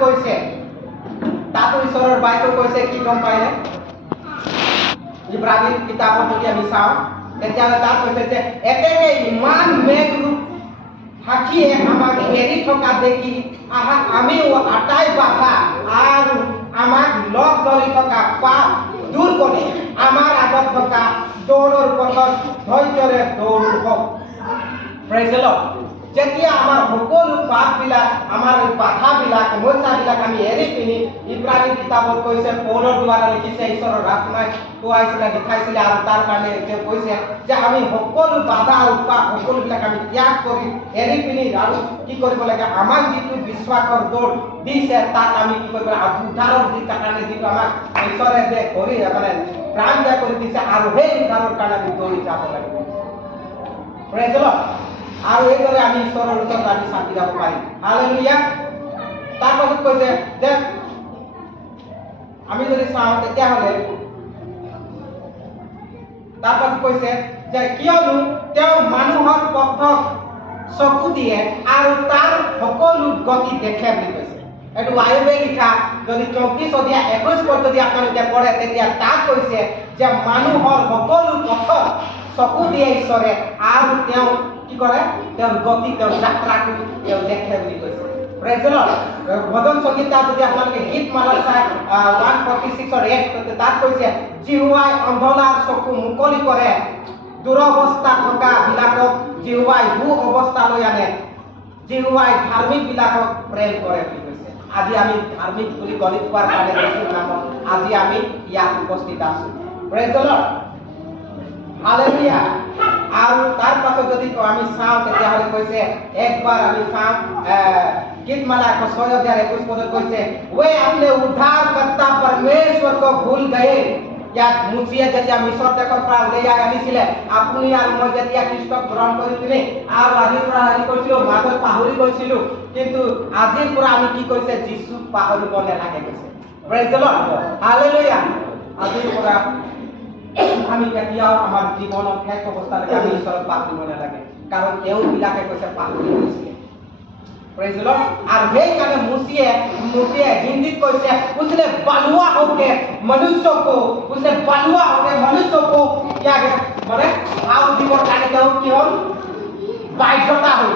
কৈছে তাতো ঈশ্বৰৰ বাক্য কৈছে কি গম পাইনে ইব্ৰাহিম কিতাপত যদি আমি চাওঁ তেতিয়াহ'লে তাত কৈছে যে এতেকে ইমান মেঘ ৰূপ সাক্ষীয়ে আমাক এৰি থকা দেখি আমিও আটাই বাধা আৰু আমাক লগ ধৰি থকা পাপ দূৰ কৰি আমাৰ আগত থকা দৌৰৰ পথত ধৈৰ্যৰে দৌৰোঁ প্ৰেজ দ্য লৰ্ড যেতিয়া আমাৰ সকলো পাপবিলাক আমাৰ বাধাবিলাক সমস্যাবিলাক আমি এৰি পিনি ইব্ৰাহিম কিতাপত কৈছে পৌলৰ দ্বাৰা লিখিছে ঈশ্বৰৰ আত্মাই কোৱাইছিলে দেখাইছিলে আৰু তাৰ কাৰণে তেওঁ কৈছে যে আমি সকলো বাধা উৎপাত সকলোবিলাক আমি ত্যাগ কৰি এৰি পিনি আৰু কি কৰিব লাগে আমাক যিটো বিশ্বাসৰ দৌৰ দিছে তাক আমি কি কৰিব লাগে উদ্ধাৰৰ কাৰণে যিটো আমাক ঈশ্বৰে যে কৰি মানে প্ৰাণ ত্যাগ কৰি দিছে আৰু সেই উদ্ধাৰৰ কাৰণে আমি দৌৰি যাব লাগে প্ৰেজ দ্য লৰ্ড আৰু এইদৰে আমি ঈশ্বৰৰ ওচৰত আমি শান্তি যাব পাৰিম হালেলুয়া তাৰ পাছত কৈছে যে আমি যদি চাওঁ তেতিয়াহ'লে তাৰ পাছত কৈছে যে কিয়নো তেওঁ মানুহৰ পথক চকু দিয়ে আৰু তাৰ সকলো গতি দেখে বুলি কৈছে এইটো বাইবেলে লিখা যদি 34 অধ্যায় 21 পদ যদি আপোনালোকে পঢ়ে তেতিয়া তাত কৈছে যে মানুহৰ সকলো পথত চকু দিয়ে ঈশ্বৰে আৰু তেওঁ কি কৰে তেওঁৰ গতি তেওঁৰ যাত্ৰাটো তেওঁ দেখে বুলি কৈছে প্ৰেজ দ্য লৰ্ড ভজন সংগীতা যদি আপোনালোকে গীত মালা চাই 146 তাত কৈছে জিহুৱাই অন্ধলাৰ চকু মুকলি কৰে দুৰৱস্থা থকা বিলাকক জিহুৱাই সু অৱস্থালৈ আনে জিহুৱাই ধাৰ্মিক বিলাকক প্ৰেম কৰে বুলি কৈছে আজি আমি ধাৰ্মিক বুলি গণিত পোৱাৰ কাৰণে নামত আজি আমি ইয়াত উপস্থিত আছো প্ৰেজ দ্য লৰ্ড হালেলুয়া আৰু তাৰ পাছত যদি আমি চাওঁ তেতিয়াহ'লে কৈছে একবাৰ আমি চাওঁ गीतमाला 6:21 पद কৈছে वे अपने उद्धारकर्ता परमेश्वर को भूल गए यात मुसिया যেতিয়া মিশৰ দেশৰ পৰা উলিয়াই আনিছিলে আপুনি আৰু মই যেতিয়া খ্ৰীষ্টক গ্ৰহণ কৰিছিলে আৰু আজিৰ পৰা হেৰি কৰিছিলো মাজত পাহৰি গৈছিলো কিন্তু আজিৰ পৰা আমি কি কৈছে যিছুক পাহৰিব নালাগে কৈছে প্ৰেজ দ্য লৰ্ড হালেলুয়া আজিৰ পৰা আমি কেতিয়াও আমাৰ জীৱনৰ শেষ অৱস্থালৈকে আমি ঈশ্বৰক পাহৰিব নালাগে কাৰণ তেওঁ বিলাকে কৈছে পাহৰি গৈছে प्रेज द लॉर्ड और हे काने मुसिए हिंदी কৈছে उसने बलुआ होके मनुष्य को क्या মানে আউ দিবৰ কাৰণে তেওঁ কি হ'ল বাধ্যতা হ'ল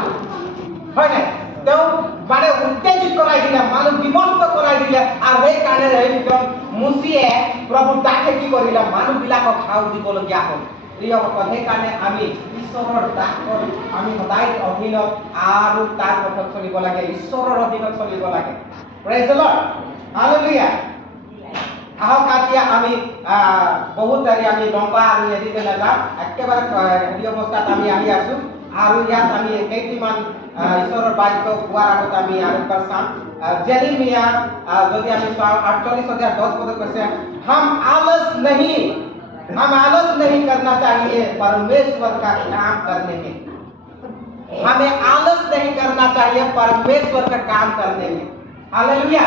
হয় না তেওঁ মানে উত্তেজিত কৰাই দিলে মানুহ বিমস্ত কৰাই দিলে আৰু সেই কাৰণে একজন মুচিয়ে প্ৰভু তাকে কি কৰিলে মানুহ বিলাকক খাও দিবলগীয়া হ'ল প্ৰিয়সকল সেইকাৰণে আমি ঈশ্বৰৰ দাসৰ আমি সদায় অধীনত আৰু তাৰ পথত চলিব লাগে ঈশ্বৰৰ অধীনত চলিব লাগে প্ৰেজ দ্য লৰ্ড হালেলুয়া আহক এতিয়া আমি বহুত আমি লম্বা আমি এদিকে নাযাওঁ একেবাৰে হেৰি অৱস্থাত আমি আহি আছো আৰু ইয়াত আমি কেইটিমান ঈশ্বৰৰ বাক্য কোৱাৰ আগত আমি আৰু এবাৰ চাম জেৰেমিয়া যদি আমি চাওঁ 48:10 পদত কৈছে हम आलस नहीं करना चाहिए परमेश्वर का काम करने में हमें आलस नहीं करना चाहिए परमेश्वर का काम करने में हालेलुया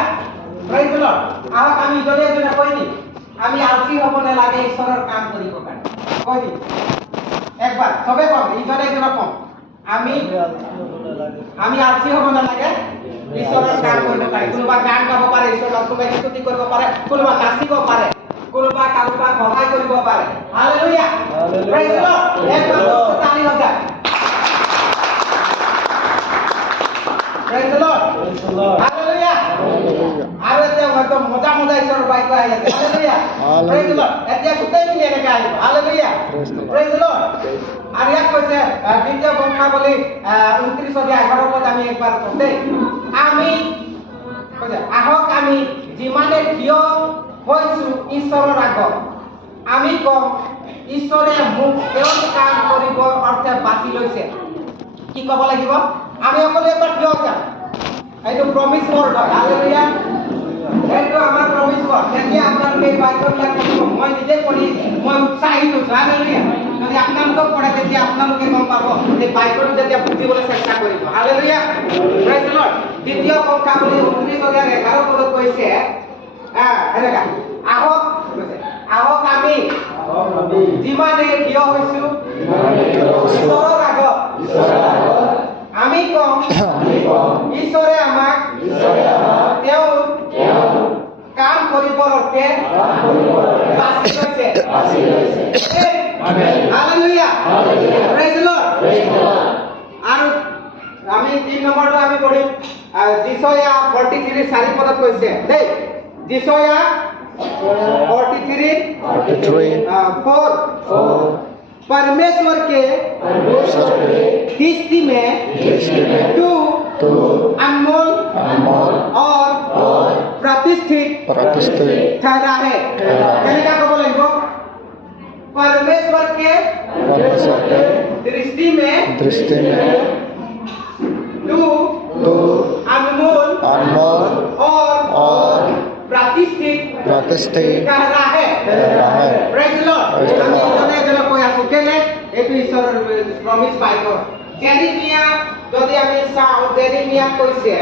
प्रेज द लॉर्ड আহক আমি জনে জনে কই দি আমি আলসি হব না লাগে ঈশ্বৰৰ কাম কৰিব কাৰণে কই দি একবাৰ সবে কম ইজনে জনে কম আমি আলসি হব না লাগে ঈশ্বৰৰ কাম কৰিব পাৰে কোনোবা গান গাব পাৰে ঈশ্বৰৰ কোনোবা স্তুতি কৰিব পাৰে কোনোবা নাচিব পাৰে কোনোবা কাৰোবাক সহায় কৰিব পাৰে হালেলুয়া প্ৰেজ দ্য লৰ্ড একবাৰ তালি হৈ যায় প্ৰেজ দ্য লৰ্ড হালেলুয়া আৰু এতিয়া হয়তো মজা ঈশ্বৰৰ বাক্য আহি আছে হালেলুয়া প্ৰেজ দ্য লৰ্ড এতিয়া গোটেই মিলি এনেকৈ আহিব হালেলুয়া প্ৰেজ দ্য লৰ্ড আৰু ইয়াত কৈছে দ্বিতীয় বংশাৱলী 29:11 পদ আমি একবাৰ কম দেই আমি কৈছে আহক আমি যিমানে থিয় হৈছো ঈশ্বৰৰ আগত আমি কম ঈশ্বৰে মোক তেওঁৰ কাম কৰিবৰ অৰ্থে বাছি লৈছে কি ক'ব লাগিব আমি সকলো এবাৰ থিয় যাম এইটো প্ৰমিস ৱৰ্ড হয় হালেলুয়া এইটো আমাৰ প্ৰমিস ৱৰ্ড যেতিয়া আপোনালোকে এই বাক্যবিলাক পঢ়িব মই নিজে পঢ়ি মই উৎসাহিত হৈছো হালেলুয়া যদি আপোনালোকক পঢ়ে তেতিয়া আপোনালোকে গম পাব এই বাক্যটো যেতিয়া বুজিবলৈ চেষ্টা কৰিব হালেলুয়া প্ৰেজ দ্য লৰ্ড দ্বিতীয় বংশাৱলী 29:11 পদত কৈছে এনেকা আহক আমি যিমানে থিয় হৈছো ঈশ্বৰৰ আগত আমি কম ঈশ্বৰে আমাক তেওঁৰ পথকে বাছি লৈছে হালেলুয়া প্ৰেজ দ্য লৰ্ড আৰু আমি 3 নম্বৰটো আমি পঢ়িম যিশয়া 43 4 পদত কৈছে দেই যিশয়া 43 4 परमेश्वर के दृष्टि में तू अनमोल और प्रतिष्ठित ठहरा है क्या कब बोलेंगे परमेश्वर के दृष्टि में तू अनमोल और प्रतिष्ठित ठहरा है प्रेज द लॉर्ड আমি জনে জনে কৈ আছো কেলে এইটো ঈশ্বৰৰ প্ৰমিস পাইব জেৰেমিয়া যদি আমি চাওঁ জেৰেমিয়া কৈছে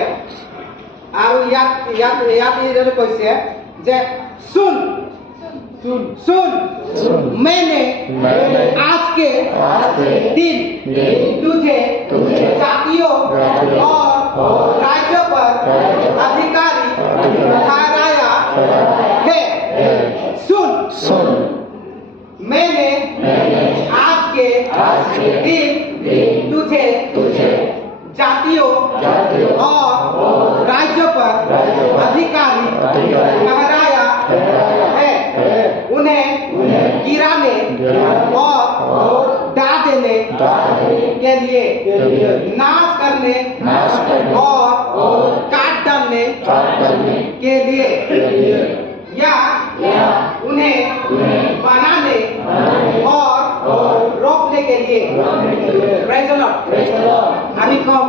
আৰু ইয়াত এইদৰে কৈছে যে सुन मैंने आज के दिन तुझे जातियों और राज्यों पर अधिकारी ठहराया है सुन मैंने आज के दिन तुझे जातियों और राज्यों पर अधिकारी ठहराया है उन्हें गिराने और ढा देने के लिए नाश करने और काट डालने के लिए या उन्हें बनाने और रोकने के लिए प्रेज द लॉर्ड আমি কম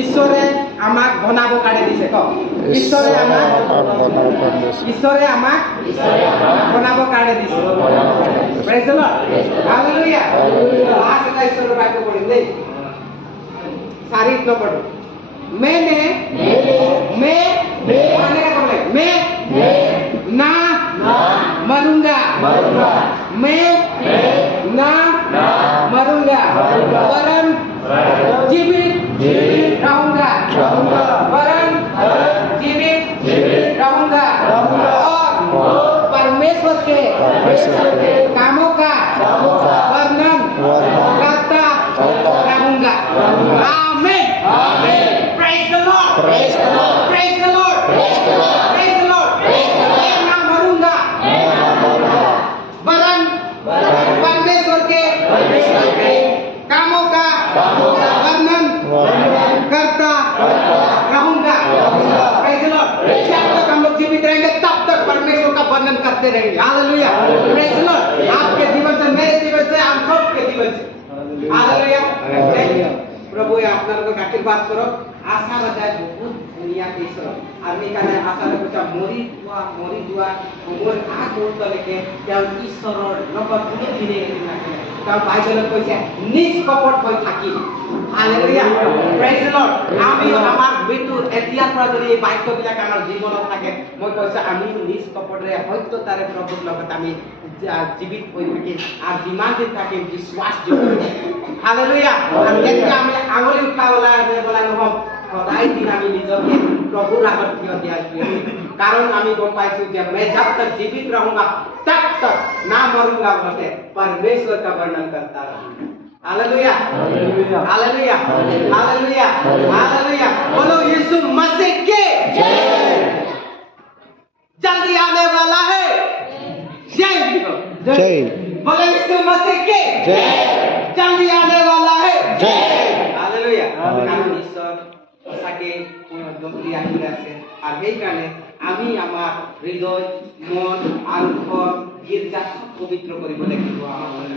ঈশ্বরে আমাক বনাব কাৰণে দিছে কম ঈশ্বৰে আমাক বনাব কাৰণে দিছে প্ৰেজ দ লৰ্ড হালেলুয়া লাস্ট এটা ঈশ্বৰৰ বাইবেল পঢ়িম দেই 4 নম্বৰ मैं ना मरूंगा मैं ना मरूंगा वरन जीवित रहूंगा वरन जीवित रहूंगा और परमेश्वर के कामों का वर्णन करता रहूंगा आमीन Praise the Lord. Praise the Lord. Praise the Lord. Praise the Lord. Praise the Lord. मैं ना मरूंगा वरन परमेश्वर के कामों का वर्णन करता रहूंगा Praise the Lord. जब तक हम लोग जीवित रहेंगे तब तक परमेश्वर का वर्णन करते रहेंगे हालेलुया Praise the Lord. आपके जीवन से मेरे जीवन से हम सबके जीवन से हालेलुया प्रभु আপনাদের আশীর্বাদ করো আশা বাজায় বহুত ধুনীয়া ঈশ্বর আমি কানে আশা রাখোঁ মৰি যোৱা মোৰ আগ মুহূৰ্তলৈকে তেওঁ ঈশ্বৰৰ লগত কোনো দিনে নাথাকে তেওঁ বাইবেলত কৈছে নিষ্কপট হৈ থাকিম হালেলুয়া প্ৰেজ দ্য লৰ্ড আমি আমাৰ মৃত্যুৰ এতিয়াৰ পৰা যদি এই বাক্যবিলাক আমাৰ জীৱনত থাকে মই কৈছো আমি নিষ্কপটৰে সত্যতাৰে প্ৰভুৰ লগত আমি জীবিত হৈ থাকিম আৰু যিমান দিন থাকিম বিশ্বাস দিম হালেলুয়া এতিয়া আমি আঙুলি উঠাবলৈ নহ'ম সদায় দিন আমি নিজকে প্ৰভুৰ আগত থিয় দিয়া कारण আমি গম পাইছো যে मैं जब तक जीवित रहूंगा तब तक ना मरूंगा बोलते परमेश्वर का वर्णन करता रहूंगा हालेलुया हालेलुया हालेलुया हालेलुया बोलो यीशु मसीह के जल्दी आने वाला है जय बोलो यीशु मसीह के जल्दी आने वाला है हालेलुया ईश्वर সঁচাকে জলদি আহি আছে আৰু সেইকাৰণে আমি আমাৰ হৃদয় মন আৰু ঘৰ গীৰ্জাত পবিত্ৰ কৰিব লাগিব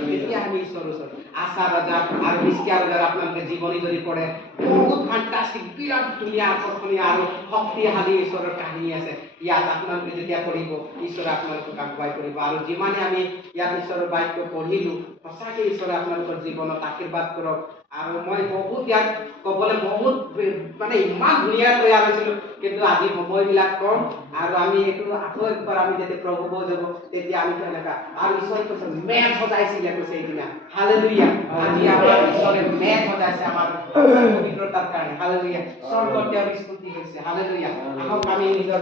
তেতিয়া আমি ঈশ্বৰৰ ওচৰত আশা বজাৰ আৰু মিষ্টিয়া বজাৰ আপোনালোকে জীৱনী যদি পঢ়ে বহুত ফেণ্টাষ্টিক বিৰাট ধুনীয়া আকৰ্ষণীয় আৰু শক্তিশালী ঈশ্বৰৰ কাহিনী আছে ইয়াত আপোনালোকে যেতিয়া পঢ়িব ঈশ্বৰে আপোনালোকক আগুৱাই কৰিব আৰু যিমানে আমি ইয়াত ঈশ্বৰৰ বাক্য পঢ়িলোঁ সঁচাকৈ ঈশ্বৰে আপোনালোকৰ জীৱনত আশীৰ্বাদ কৰক আৰু মই বহুত ইয়াত ক'বলৈ বহুত মানে ইমান ধুনীয়া তৈয়াৰ হৈছিলোঁ কিন্তু আজি সময়বিলাক কম আৰু আমি এইটো আকৌ একবাৰ আমি যেতিয়া প্ৰভু যাব তেতিয়া আমি তেনেকুৱা আৰু ঈশ্বৰে কৈছে মেঘ সজাইছিলে কৈছে এইদিনা হালেলুয়া আজি আমাৰ ঈশ্বৰে মেঘ সজাইছে আমাৰ পবিত্ৰতাৰ কাৰণে হালেলুয়া স্বৰ্গত তেওঁৰ স্তুতি হৈছে হালেলুয়া আহক আমি নিজৰ